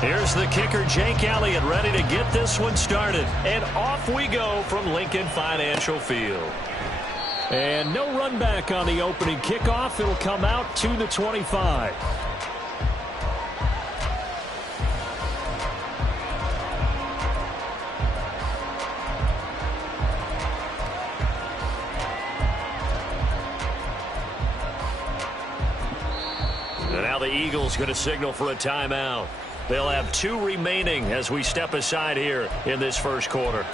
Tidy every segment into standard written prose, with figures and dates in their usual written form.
Here's the kicker, Jake Elliott, ready to get this one started. And off we go from Lincoln Financial Field. And no run back on the opening kickoff. It'll come out to the 25. And now the Eagles going to signal for a timeout. They'll have 2 remaining as we step aside here in this first quarter.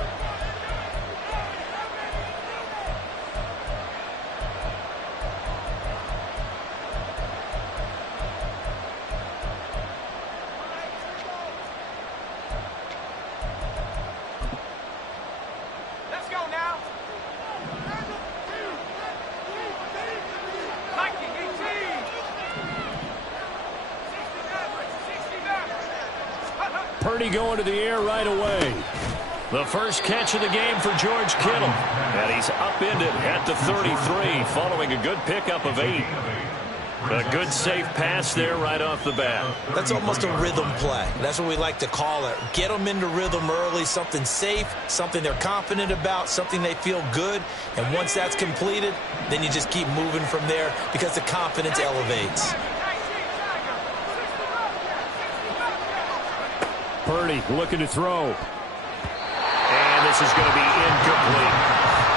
Let's go now. Purdy going to the air right away. The first catch of the game for George Kittle. And he's upended at the 33 following a good pickup of 8. A good safe pass there right off the bat. That's almost a rhythm play. That's what we like to call it. Get them into rhythm early, something safe, something they're confident about, something they feel good. And once that's completed, then you just keep moving from there because the confidence elevates. Purdy looking to throw. And this is going to be incomplete.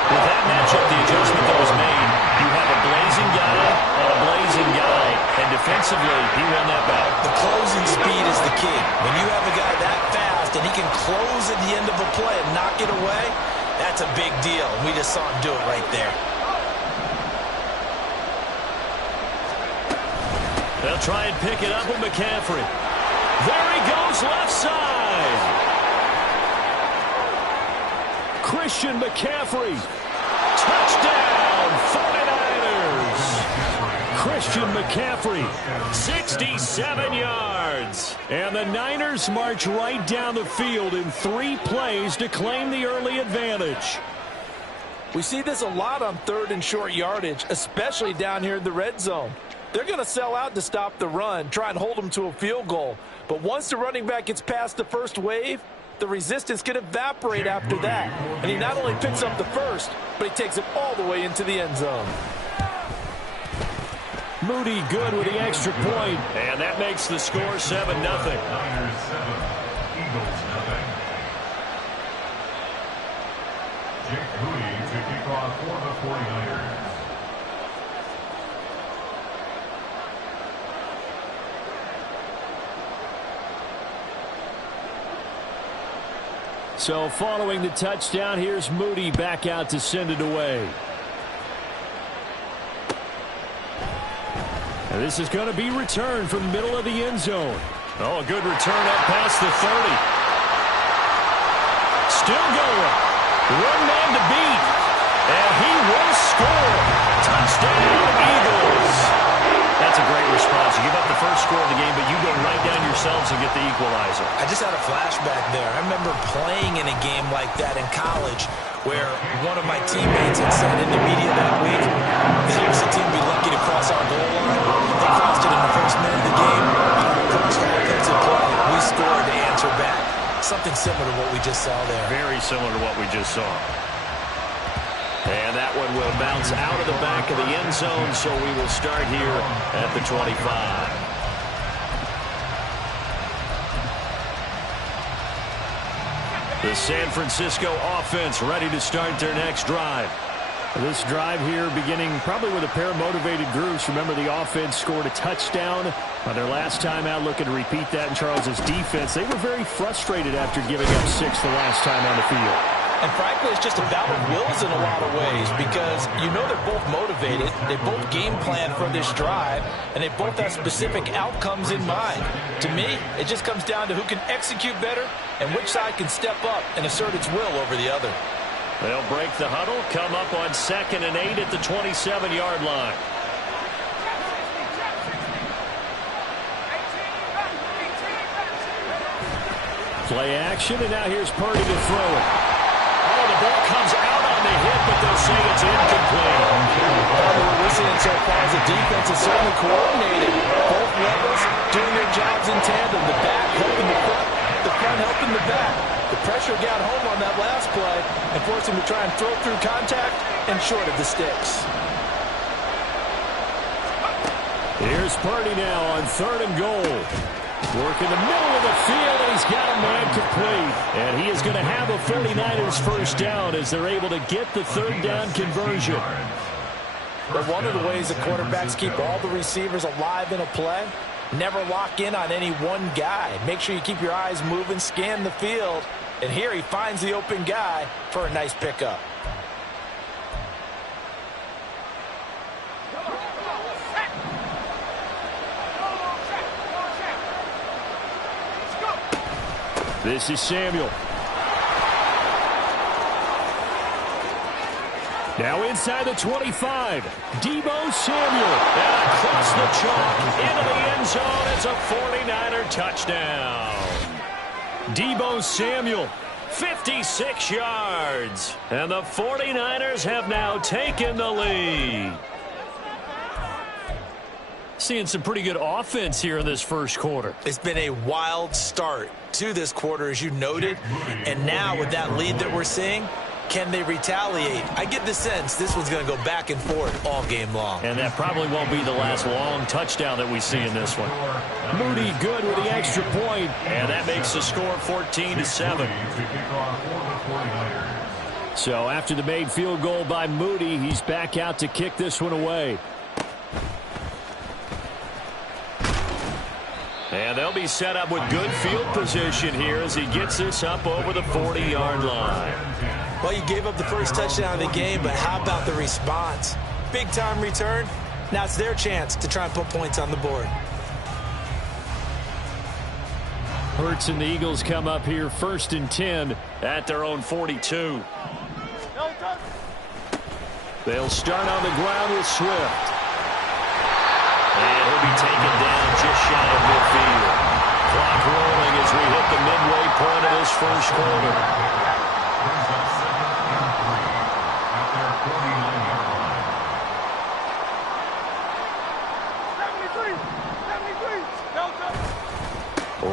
With that matchup, the adjustment that was made, you have a blazing guy and a blazing guy. And defensively, he won that back. The closing speed is the key. When you have a guy that fast and he can close at the end of a play and knock it away, that's a big deal. We just saw him do it right there. They'll try and pick it up with McCaffrey. There he goes, left side. Christian McCaffrey. Touchdown, 49ers. Christian McCaffrey, 67 yards. And the Niners march right down the field in 3 plays to claim the early advantage. We see this a lot on 3rd and short yardage, especially down here in the red zone. They're going to sell out to stop the run, try and hold them to a field goal. But once the running back gets past the first wave, the resistance can evaporate after that. And he not only picks up the first, but he takes it all the way into the end zone. Moody good with the extra point. And that makes the score 7-0. Niners 7, Eagles 0. Jake Moody to kick off for the 49ers. So following the touchdown, here's Moody back out to send it away. And this is going to be returned from the middle of the end zone. Oh, a good return up past the 30. Still going. One man to beat. And he will score. Touchdown, Eagles. That's a great response. You give up the first score of the game, but you go right down yourselves and get the equalizer. I just had a flashback there. I remember playing in a game like that in college where one of my teammates had said in the media that week, the Houston team would be lucky to cross our goal line. They crossed it in the first minute of the game. First offensive play, we scored to answer back. Something similar to what we just saw there. Very similar to what we just saw. And that one will bounce out of the back of the end zone, so we will start here at the 25. The San Francisco offense ready to start their next drive. This drive here beginning probably with a pair of motivated groups. Remember, the offense scored a touchdown on their last time out, looking to repeat that in Charles's defense. They were very frustrated after giving up 6 the last time on the field. And frankly, it's just a battle of wills in a lot of ways because you know they're both motivated, they both game plan for this drive, and they both have specific outcomes in mind. To me, it just comes down to who can execute better and which side can step up and assert its will over the other. They'll break the huddle, come up on 2nd and 8 at the 27-yard line. Play action, and now here's Purdy to throw it. Oh, the ball comes out on the hit, but they'll say it's incomplete. What we're seeing so far is the defense is certainly coordinated. Both levels doing their jobs in tandem. The back helping the front helping the back. The pressure got home on that last play and forced him to try and throw through contact and short of the sticks. Here's Purdy now on 3rd and goal. Working the middle of the field, and he's got a man complete. And he is going to have a 49ers first down as they're able to get the 3rd down conversion. But one of the ways the quarterbacks keep all the receivers alive in a play, never lock in on any one guy. Make sure you keep your eyes moving, scan the field. And here he finds the open guy for a nice pickup. This is Samuel. Now inside the 25, Deebo Samuel. And across the chalk into the end zone. It's a 49er touchdown. Deebo Samuel, 56 yards. And the 49ers have now taken the lead. Seeing some pretty good offense here in this first quarter. It's been a wild start to this quarter, as you noted. And now with that lead that we're seeing, can they retaliate? I get the sense this one's going to go back and forth all game long. And that probably won't be the last long touchdown that we see in this one. Moody good with the extra point, and that makes the score 14-7. So after the made field goal by Moody, he's back out to kick this one away. And they'll be set up with good field position here as he gets this up over the 40-yard line. Well, you gave up the first touchdown of the game, but how about the response? Big-time return. Now it's their chance to try and put points on the board. Hurts and the Eagles come up here 1st and 10 at their own 42. They'll start on the ground with Swift. And he'll be taken down just shy of midfield. Clock rolling as we hit the midway point of this first quarter.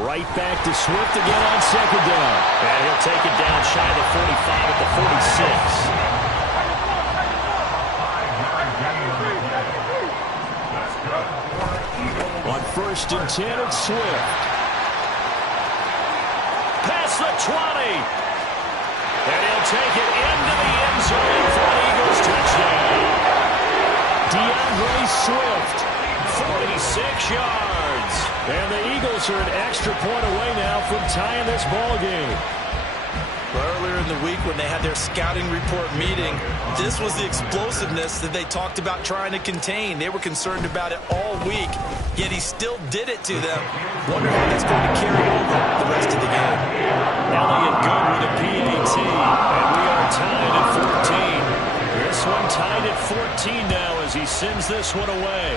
Right back to Swift again on 2nd down. And he'll take it down shy of the 45 at the 46. On 1st and 10, it's Swift. Past the 20. And he'll take it into the end zone for an Eagles touchdown. DeAndre Swift, 46 yards. And the Eagles are an extra point away now from tying this ball game. Earlier in the week when they had their scouting report meeting, this was the explosiveness that they talked about trying to contain. They were concerned about it all week, yet he still did it to them. Wonder how that's going to carry over the rest of the game. Elliott good with a PAT, and we are tied at 14. This one tied at 14 now as he sends this one away.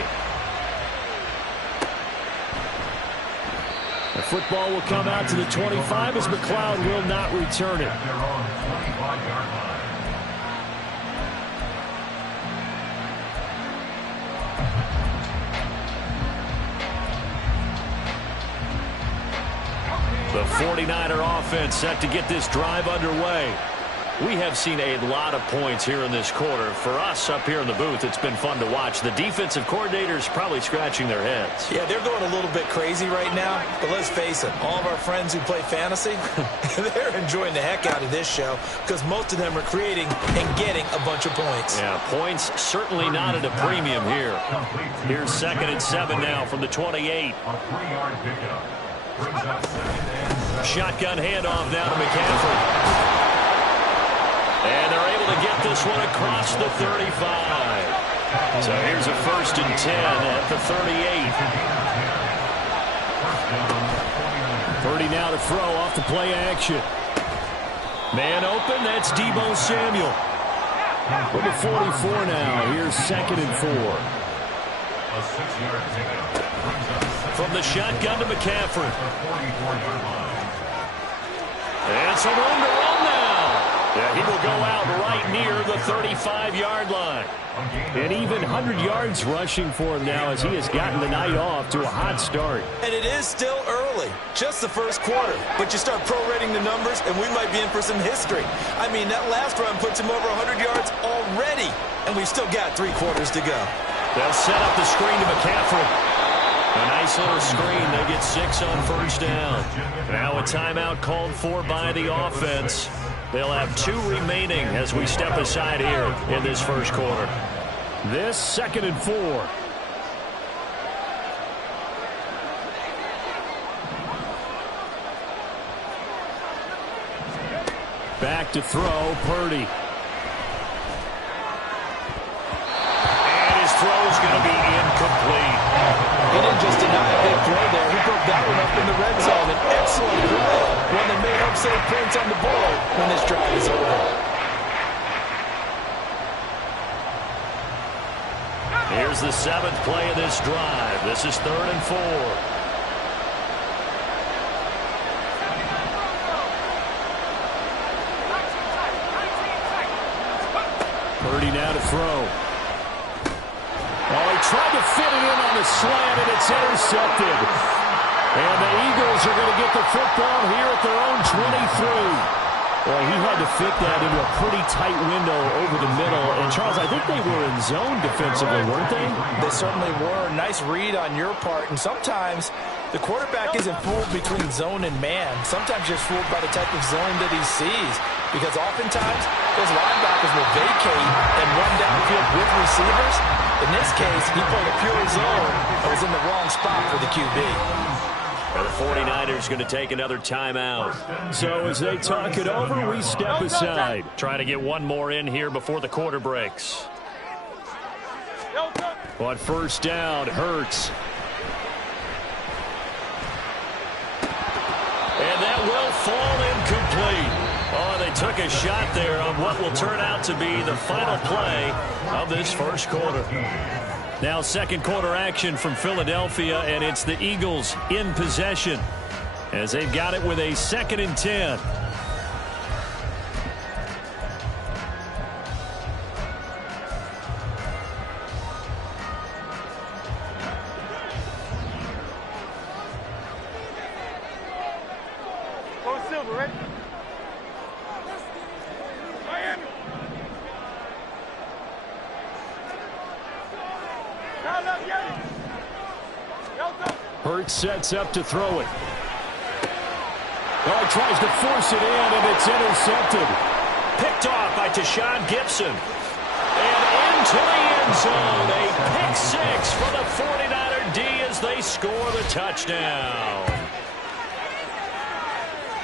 The football will come out to the 25 as McLeod will not return it. The 49er offense set to get this drive underway. We have seen a lot of points here in this quarter. For us up here in the booth, it's been fun to watch. The defensive coordinators probably scratching their heads. Yeah, they're going a little bit crazy right now. But let's face it, all of our friends who play fantasy, they're enjoying the heck out of this show because most of them are creating and getting a bunch of points. Yeah, points certainly not at a premium here. Here's 2nd and 7 now from the 28. Shotgun handoff now to McCaffrey. And they're able to get this one across the 35. So here's a 1st and 10 at the 38. Purdy now to throw off the play action. Man open, that's Deebo Samuel. Number 44 now, here's 2nd and 4. From the shotgun to McCaffrey. And some room to run now. Yeah, he will go out right near the 35-yard line. And even 100 yards rushing for him now as he has gotten the night off to a hot start. And it is still early, just the first quarter. But you start prorating the numbers, and we might be in for some history. I mean, that last run puts him over 100 yards already, and we've still got 3 quarters to go. They'll set up the screen to McCaffrey. A nice little screen. They get 6 on first down. Now a timeout called for by the offense. They'll have 2 remaining as we step aside here in this first quarter. This 2nd and 4. Back to throw, Purdy. And his throw is going to be incomplete. He didn't just deny a big throw there. He broke that one up in the red zone. An excellent play. One that may help save points on the board when this drive is over. Here's the 7th play of this drive. This is 3rd and 4. Purdy now to throw. Oh, he tried to fit it in on the slant, and it's intercepted. And the Eagles are going to get the football here at their own 23. Well, he had to fit that into a pretty tight window over the middle. And, Charles, I think they were in zone defensively, weren't they? They certainly were. Nice read on your part. And sometimes the quarterback isn't fooled between zone and man. Sometimes you're fooled by the type of zone that he sees. Because oftentimes those linebackers will vacate and run downfield with receivers. In this case, he played a pure zone and was in the wrong spot for the QB. The 49ers going to take another timeout. So as they talk it over, we step aside. Trying to get one more in here before the quarter breaks. On first down, Hurts. And that will fall incomplete. Oh, they took a shot there on what will turn out to be the final play of this first quarter. Now 2nd quarter action from Philadelphia, and it's the Eagles in possession as they've got it with a 2nd and 10. Go Silver, right? Miami. Hurts sets up to throw it. Oh, he tries to force it in, and it's intercepted. Picked off by Tashawn Gibson. And into the end zone. A pick 6 for the 49er D as they score the touchdown.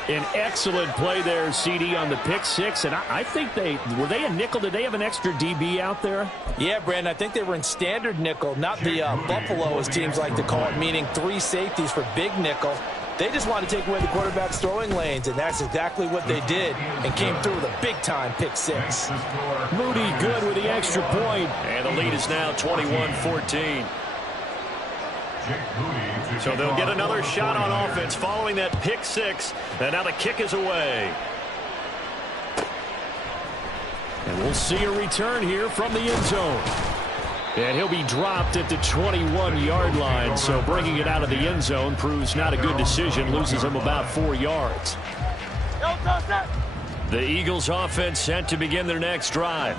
An excellent play there, CD, on the pick 6. And I think were they a nickel? Did they have an extra DB out there? Yeah, Brandon, I think they were in standard nickel, not the Buffalo, as teams like to call it, meaning 3 safeties for big nickel. They just wanted to take away the quarterback's throwing lanes, and that's exactly what they did and came through with a big-time pick 6. Moody good with the extra point. And the lead is now 21-14. So they'll get another shot on offense following that pick 6. And now the kick is away. And we'll see a return here from the end zone. And he'll be dropped at the 21-yard line. So bringing it out of the end zone proves not a good decision. Loses him about 4 yards. The Eagles offense set to begin their next drive.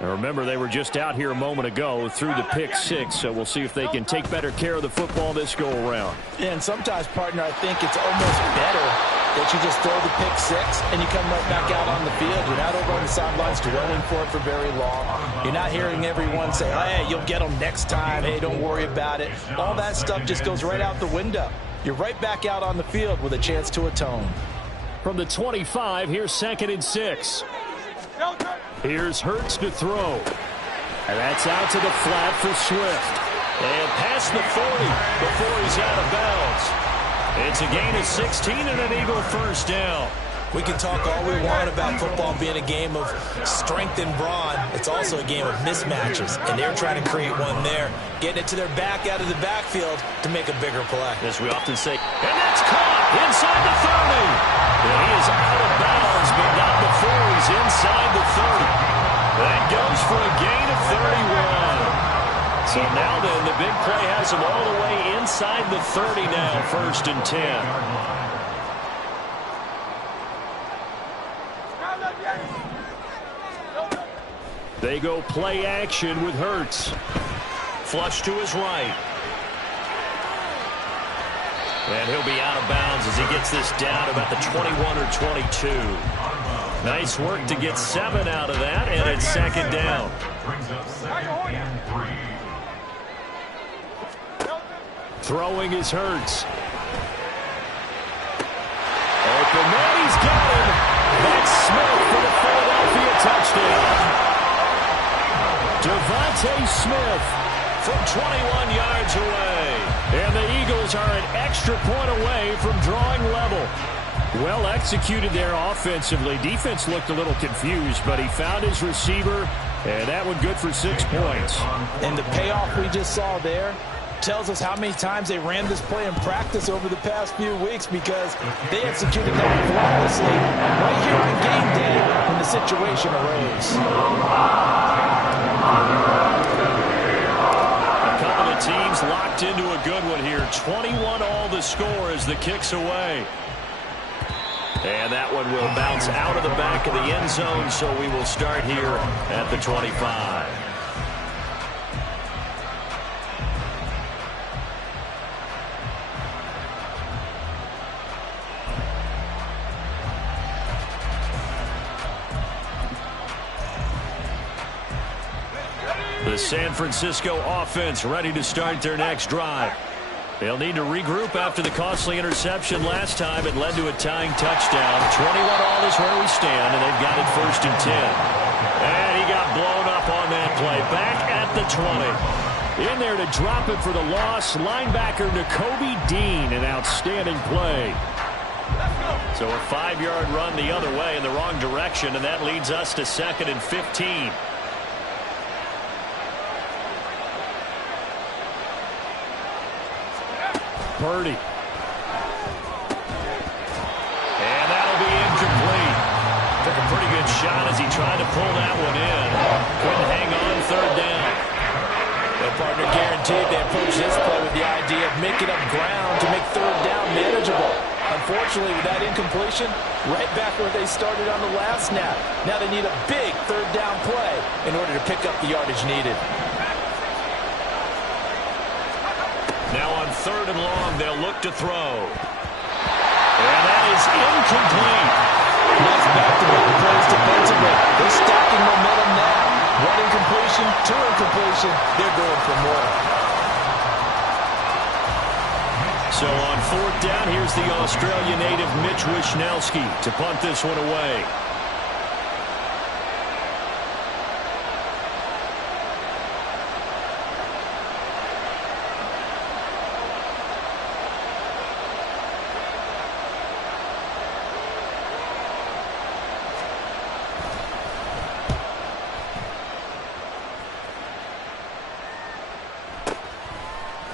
And remember, they were just out here a moment ago through the pick 6, so we'll see if they can take better care of the football this go-around. And sometimes, partner, I think it's almost better that you just throw the pick 6 and you come right back out on the field. You're not over on the sidelines dwelling for it for very long. You're not hearing everyone say, hey, you'll get them next time. Hey, don't worry about it. All that stuff just goes right out the window. You're right back out on the field with a chance to atone. From the 25, here's 2nd and 6. Here's Hurts to throw. And that's out to the flat for Swift. And past the 40 before he's out of bounds. It's a gain of 16 and an Eagle first down. We can talk all we want about football being a game of strength and brawn. It's also a game of mismatches, and they're trying to create one there, getting it to their back out of the backfield to make a bigger play. As we often say, and that's caught inside the 30. And he is out of bounds, but not before he's inside the 30. That goes for a gain of 31. So now then, the big play has him all the way inside the 30 now, 1st and 10. They go play action with Hurts. Flush to his right. And he'll be out of bounds as he gets this down about the 21 or 22. Nice work to get 7 out of that, and it's 2nd down. Brings up 2nd and 3. Throwing is Hurts. Open man, he's got him. That's Smith for the Philadelphia touchdown. Devontae Smith from 21 yards away. And the Eagles are an extra point away from drawing level. Well executed there offensively. Defense looked a little confused, but he found his receiver, and that one good for 6 points. And the payoff we just saw there tells us how many times they ran this play in practice over the past few weeks, because they executed that flawlessly right here on game day when the situation arose. A couple of teams locked into a good one here. 21 all the score as the kick's away. And that one will bounce out of the back of the end zone, so we will start here at the 25. The San Francisco offense ready to start their next drive. They'll need to regroup after the costly interception last time. It led to a tying touchdown. 21 all is where we stand, and they've got it 1st and 10. And he got blown up on that play. Back at the 20. In there to drop it for the loss, linebacker Nakobe Dean, an outstanding play. So a 5-yard run the other way in the wrong direction, and that leads us to 2nd and 15. Purdy. And that'll be incomplete. Took a pretty good shot as he tried to pull that one in. Couldn't hang on 3rd down. Their partner guaranteed they approach this play with the idea of making up ground to make 3rd down manageable. Unfortunately, with that incompletion, right back where they started on the last snap. Now they need a big 3rd down play in order to pick up the yardage needed. Now on 3rd and long, they'll look to throw. And that is incomplete. Nice back-to-back plays defensively. They're stacking momentum now. 1 incompletion, 2 incompletion. They're going for more. So on 4th down, here's the Australia native Mitch Wishnowsky to punt this one away.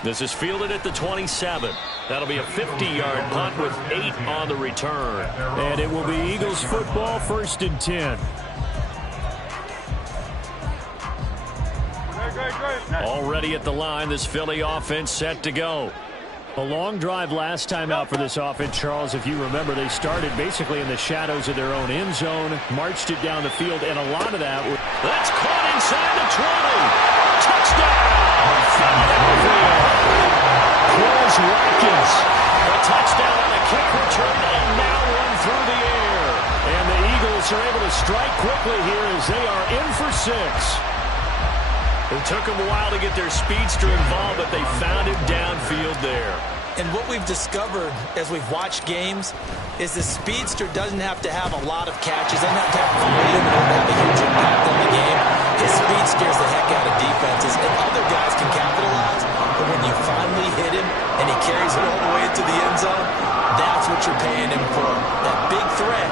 This is fielded at the 27. That'll be a 50-yard punt with 8 on the return. And it will be Eagles football, 1st and 10. Already at the line, this Philly offense set to go. A long drive last time out for this offense, Charles. If you remember, they started basically in the shadows of their own end zone, marched it down the field, and a lot of that was... That's caught inside the 20. Touchdown! Philadelphia. Quez Watkins. A touchdown on a kick return, and now one through the air. And the Eagles are able to strike quickly here as they are in for 6. It took them a while to get their speedster involved, but they found him downfield there. And what we've discovered as we've watched games is the speedster doesn't have to have a lot of catches, doesn't have to have volume in order to have a huge impact on the game. His speed scares the heck out of defenses, and other guys can capitalize. But when you finally hit him and he carries it all the way into the end zone, that's what you're paying him for. That big threat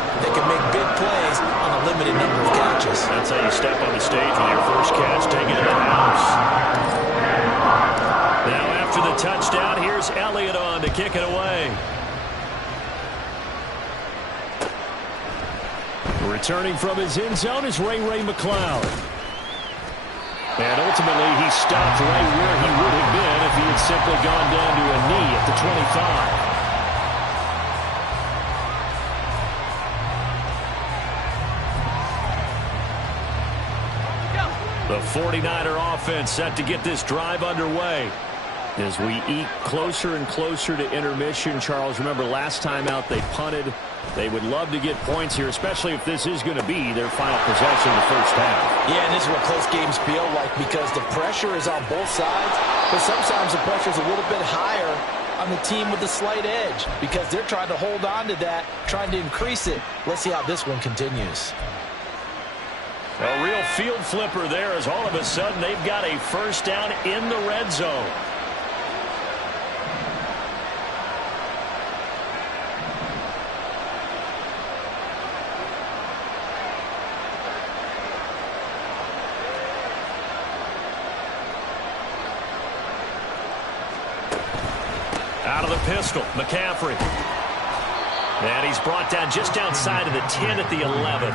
kick it away. Returning from his end zone is Ray McCloud. And ultimately, he stopped right where he would have been if he had simply gone down to a knee at the 25. The 49er offense set to get this drive underway. As we eke closer and closer to intermission, Charles, remember last time out they punted. They would love to get points here, especially if this is going to be their final possession in the first half. Yeah, and this is what close games feel like because the pressure is on both sides, but sometimes the pressure is a little bit higher on the team with the slight edge because they're trying to hold on to that, trying to increase it. Let's see how this one continues. A real field flipper there as all of a sudden they've got a first down in the red zone. Out of the pistol, McCaffrey. And he's brought down just outside of the 10 at the 11.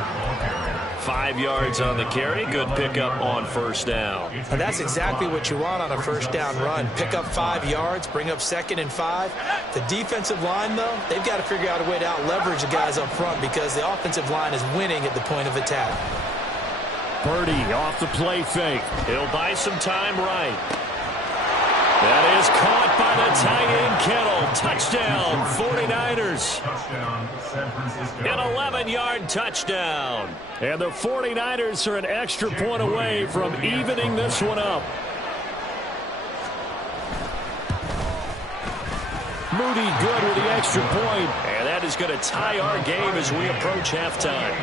5 yards on the carry. Good pickup on first down. And that's exactly what you want on a first down run. Pick up 5 yards, bring up 2nd and 5. The defensive line, though, they've got to figure out a way to out-leverage the guys up front because the offensive line is winning at the point of attack. Purdy off the play fake. He'll buy some time right. That is caught by the tight end, Kittle. Touchdown, 49ers. Touchdown, San Francisco. An 11-yard touchdown. And the 49ers are an extra point away from evening this one up. Moody good with the extra point. And that is going to tie our game as we approach halftime.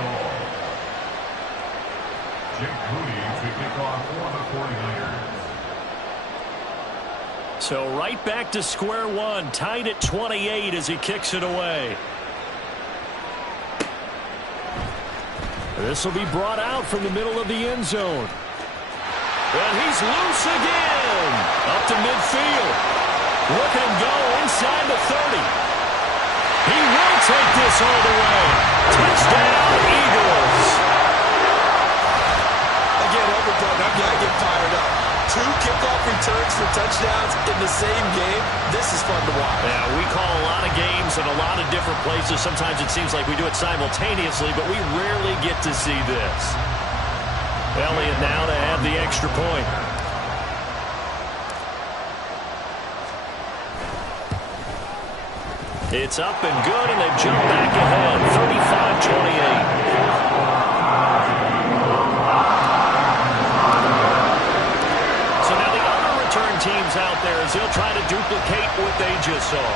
Jake Moody to kick off for the 49ers. So right back to square one, tied at 28 as he kicks it away. This will be brought out from the middle of the end zone. And he's loose again. Up to midfield. Look at him go inside the 30. He will take this all the way. Touchdown, Eagles. Again, overdone. I get fired up. 2 kickoff returns for touchdowns in the same game. This is fun to watch. Yeah, we call a lot of games in a lot of different places. Sometimes it seems like we do it simultaneously, but we rarely get to see this. Elliott now to add the extra point. It's up and good, and they've jumped back ahead, 35-28. Teams out there as they'll try to duplicate what they just saw.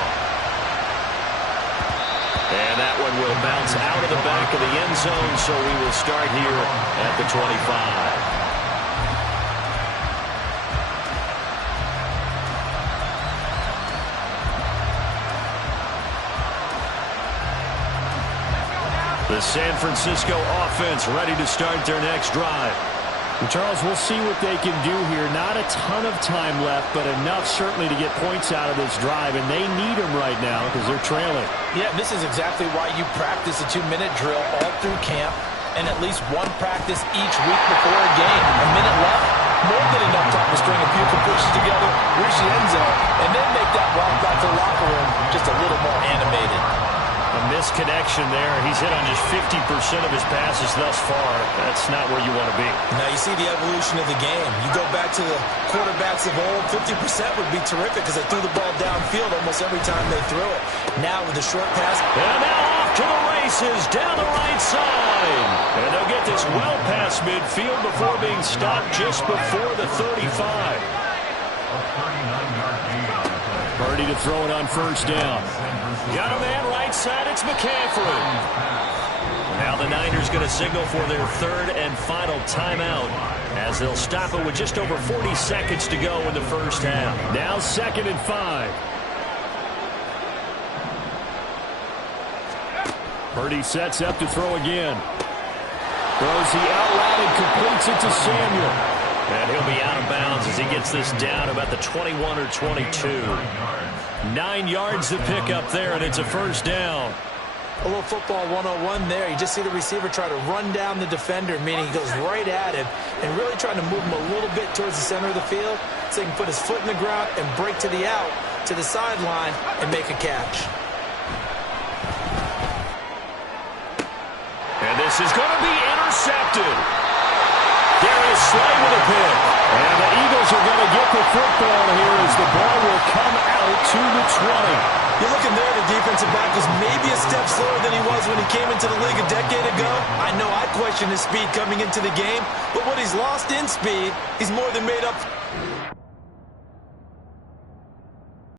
And that one will bounce out of the back of the end zone, so we will start here at the 25. The San Francisco offense ready to start their next drive. And Charles, we'll see what they can do here. Not a ton of time left, but enough certainly to get points out of this drive, and they need them right now because they're trailing. Yeah, this is exactly why you practice a 2-minute drill all through camp and at least one practice each week before a game. A minute left, more than enough time to string a few completions together, reach the end zone, and then make that walk back to the locker room just a little more animated. A misconnection there. He's hit on just 50% of his passes thus far. That's not where you want to be. Now you see the evolution of the game. You go back to the quarterbacks of old, 50% would be terrific because they threw the ball downfield almost every time they threw it. Now with the short pass. And now off to the races down the right side. And they'll get this well past midfield before being stopped just before the 35. A 39-yard gain on the play. Purdy to throw it on first down. Got a man right side, it's McCaffrey. Now the Niners going to signal for their third and final timeout as they'll stop it with just over 40 seconds to go in the first half. Now 2nd and 5. Purdy sets up to throw again. Throws the out route and completes it to Samuel. And he'll be out of bounds as he gets this down about the 21 or 22. 9 yards to pick up there, and it's a first down. A little football 101 there. You just see the receiver try to run down the defender, meaning he goes right at him and really trying to move him a little bit towards the center of the field so he can put his foot in the ground and break to the out, to the sideline, and make a catch. And this is going to be intercepted. Darius Slay with a pick. And the Eagles are going to get the football here as the ball will come out to the 20. You're looking there, the defensive back was maybe a step slower than he was when he came into the league a decade ago. I know I questioned his speed coming into the game, but what he's lost in speed, he's more than made up.